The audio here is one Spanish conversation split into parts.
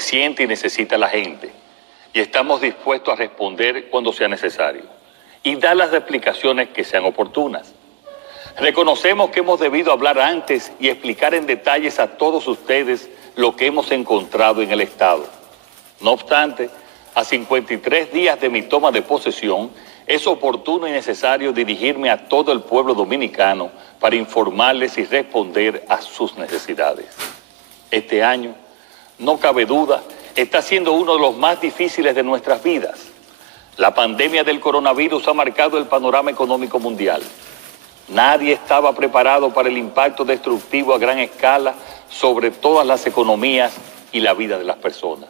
que siente y necesita la gente, y estamos dispuestos a responder cuando sea necesario y dar las explicaciones que sean oportunas. Reconocemos que hemos debido hablar antes y explicar en detalles a todos ustedes lo que hemos encontrado en el Estado. No obstante, a 53 días de mi toma de posesión, es oportuno y necesario dirigirme a todo el pueblo dominicano para informarles y responder a sus necesidades. Este año, no cabe duda, está siendo uno de los más difíciles de nuestras vidas. La pandemia del coronavirus ha marcado el panorama económico mundial. Nadie estaba preparado para el impacto destructivo a gran escala sobre todas las economías y la vida de las personas.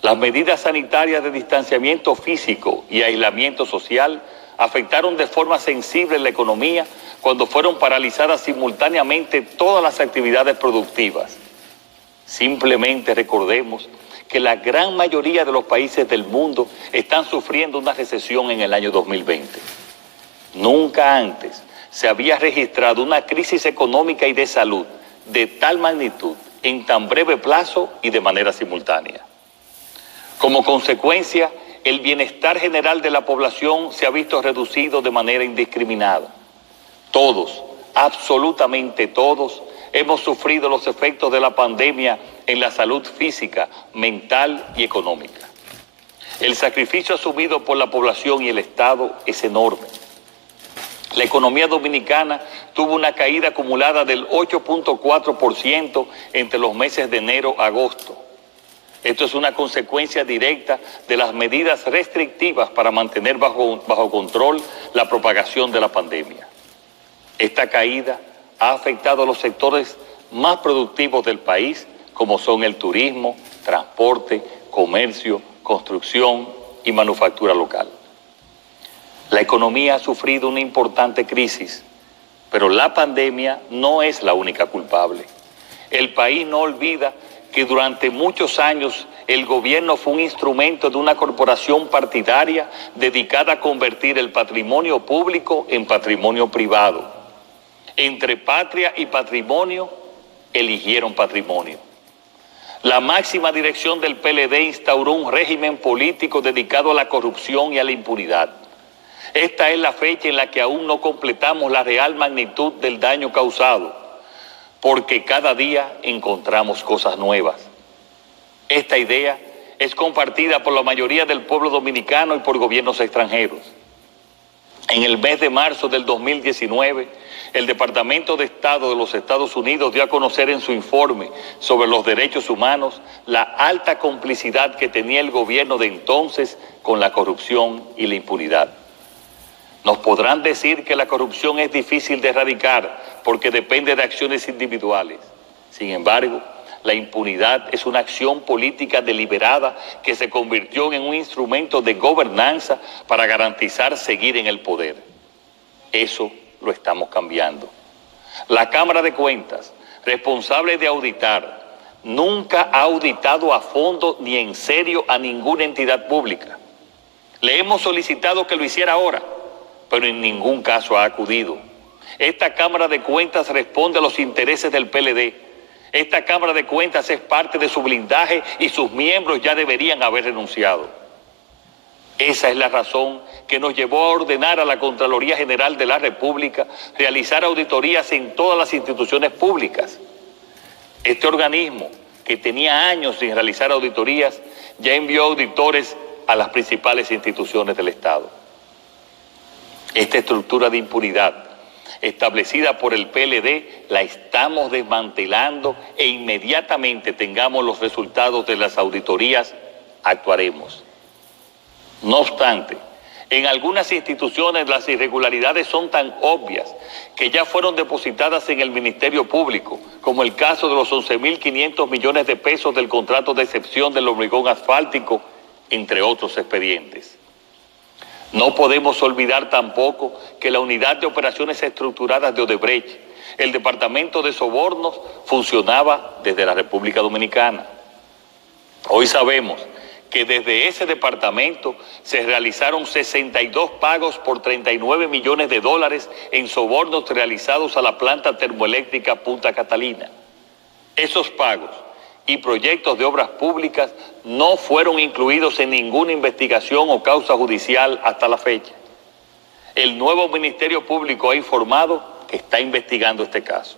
Las medidas sanitarias de distanciamiento físico y aislamiento social afectaron de forma sensible la economía cuando fueron paralizadas simultáneamente todas las actividades productivas. Simplemente recordemos que la gran mayoría de los países del mundo están sufriendo una recesión en el año 2020. Nunca antes se había registrado una crisis económica y de salud de tal magnitud en tan breve plazo y de manera simultánea. Como consecuencia, el bienestar general de la población se ha visto reducido de manera indiscriminada. Todos, absolutamente todos, hemos sufrido los efectos de la pandemia en la salud física, mental y económica. El sacrificio asumido por la población y el Estado es enorme. La economía dominicana tuvo una caída acumulada del 8.4% entre los meses de enero a agosto. Esto es una consecuencia directa de las medidas restrictivas para mantener bajo control la propagación de la pandemia. Esta caída ha afectado a los sectores más productivos del país, como son el turismo, transporte, comercio, construcción y manufactura local. La economía ha sufrido una importante crisis, pero la pandemia no es la única culpable. El país no olvida que durante muchos años el gobierno fue un instrumento de una corporación partidaria dedicada a convertir el patrimonio público en patrimonio privado. Entre patria y patrimonio, eligieron patrimonio. La máxima dirección del PLD instauró un régimen político dedicado a la corrupción y a la impunidad. Esta es la fecha en la que aún no completamos la real magnitud del daño causado, porque cada día encontramos cosas nuevas. Esta idea es compartida por la mayoría del pueblo dominicano y por gobiernos extranjeros. En el mes de marzo del 2019, el Departamento de Estado de los Estados Unidos dio a conocer en su informe sobre los derechos humanos la alta complicidad que tenía el gobierno de entonces con la corrupción y la impunidad. Nos podrán decir que la corrupción es difícil de erradicar porque depende de acciones individuales. Sin embargo, la impunidad es una acción política deliberada que se convirtió en un instrumento de gobernanza para garantizar seguir en el poder. Eso lo estamos cambiando. La Cámara de Cuentas, responsable de auditar, nunca ha auditado a fondo ni en serio a ninguna entidad pública. Le hemos solicitado que lo hiciera ahora, pero en ningún caso ha acudido. Esta Cámara de Cuentas responde a los intereses del PLD. Esta Cámara de Cuentas es parte de su blindaje y sus miembros ya deberían haber renunciado. Esa es la razón que nos llevó a ordenar a la Contraloría General de la República realizar auditorías en todas las instituciones públicas. Este organismo, que tenía años sin realizar auditorías, ya envió auditores a las principales instituciones del Estado. Esta estructura de impunidad establecida por el PLD la estamos desmantelando e inmediatamente tengamos los resultados de las auditorías, actuaremos. No obstante, en algunas instituciones las irregularidades son tan obvias que ya fueron depositadas en el Ministerio Público, como el caso de los 11.500 millones de pesos del contrato de excepción del hormigón asfáltico, entre otros expedientes. No podemos olvidar tampoco que la Unidad de Operaciones Estructuradas de Odebrecht, el Departamento de Sobornos, funcionaba desde la República Dominicana. Hoy sabemos que desde ese departamento se realizaron 62 pagos por $39 millones en sobornos realizados a la planta termoeléctrica Punta Catalina. Esos pagos, y proyectos de obras públicas no fueron incluidos en ninguna investigación o causa judicial hasta la fecha. El nuevo Ministerio Público ha informado que está investigando este caso.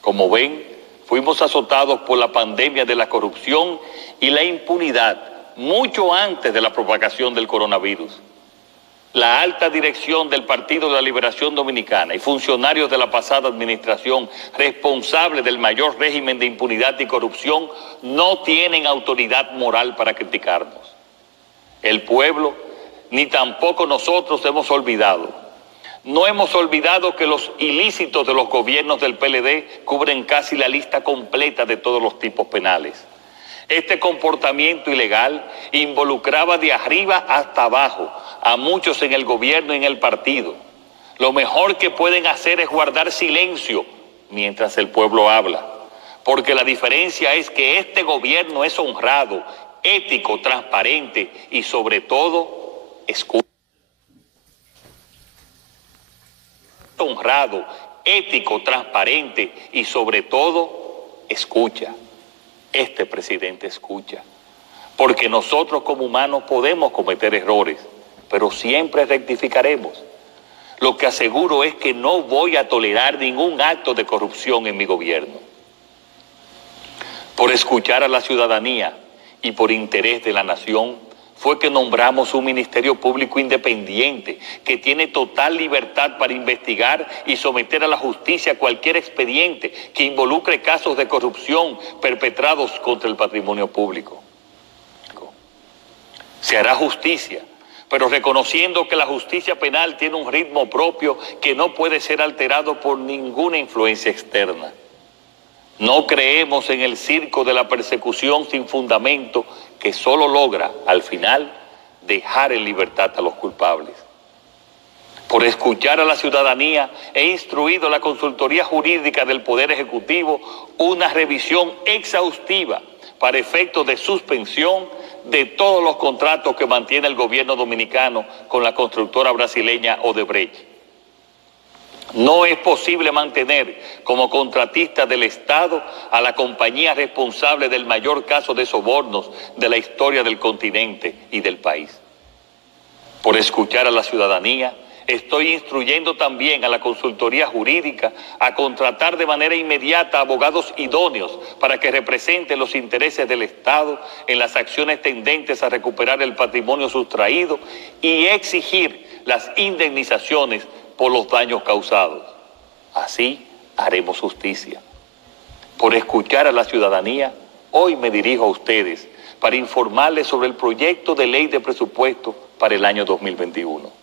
Como ven, fuimos azotados por la pandemia de la corrupción y la impunidad mucho antes de la propagación del coronavirus. La alta dirección del Partido de la Liberación Dominicana y funcionarios de la pasada administración responsables del mayor régimen de impunidad y corrupción no tienen autoridad moral para criticarnos. El pueblo, ni tampoco nosotros hemos olvidado. No hemos olvidado que los ilícitos de los gobiernos del PLD cubren casi la lista completa de todos los tipos penales. Este comportamiento ilegal involucraba de arriba hasta abajo a muchos en el gobierno y en el partido. Lo mejor que pueden hacer es guardar silencio mientras el pueblo habla, porque la diferencia es que este gobierno es honrado, ético, transparente y sobre todo escucha. Honrado, ético, transparente y sobre todo escucha. Este presidente escucha, porque nosotros como humanos podemos cometer errores, pero siempre rectificaremos. Lo que aseguro es que no voy a tolerar ningún acto de corrupción en mi gobierno. Por escuchar a la ciudadanía y por interés de la nación, fue que nombramos un Ministerio Público independiente que tiene total libertad para investigar y someter a la justicia cualquier expediente que involucre casos de corrupción perpetrados contra el patrimonio público. Se hará justicia, pero reconociendo que la justicia penal tiene un ritmo propio que no puede ser alterado por ninguna influencia externa. No creemos en el circo de la persecución sin fundamento que solo logra, al final, dejar en libertad a los culpables. Por escuchar a la ciudadanía, he instruido a la Consultoría Jurídica del Poder Ejecutivo una revisión exhaustiva para efectos de suspensión de todos los contratos que mantiene el gobierno dominicano con la constructora brasileña Odebrecht. No es posible mantener como contratista del Estado a la compañía responsable del mayor caso de sobornos de la historia del continente y del país. Por escuchar a la ciudadanía, estoy instruyendo también a la Consultoría Jurídica a contratar de manera inmediata abogados idóneos para que representen los intereses del Estado en las acciones tendentes a recuperar el patrimonio sustraído y exigir las indemnizaciones por los daños causados. Así haremos justicia. Por escuchar a la ciudadanía, hoy me dirijo a ustedes para informarles sobre el proyecto de ley de presupuesto para el año 2021.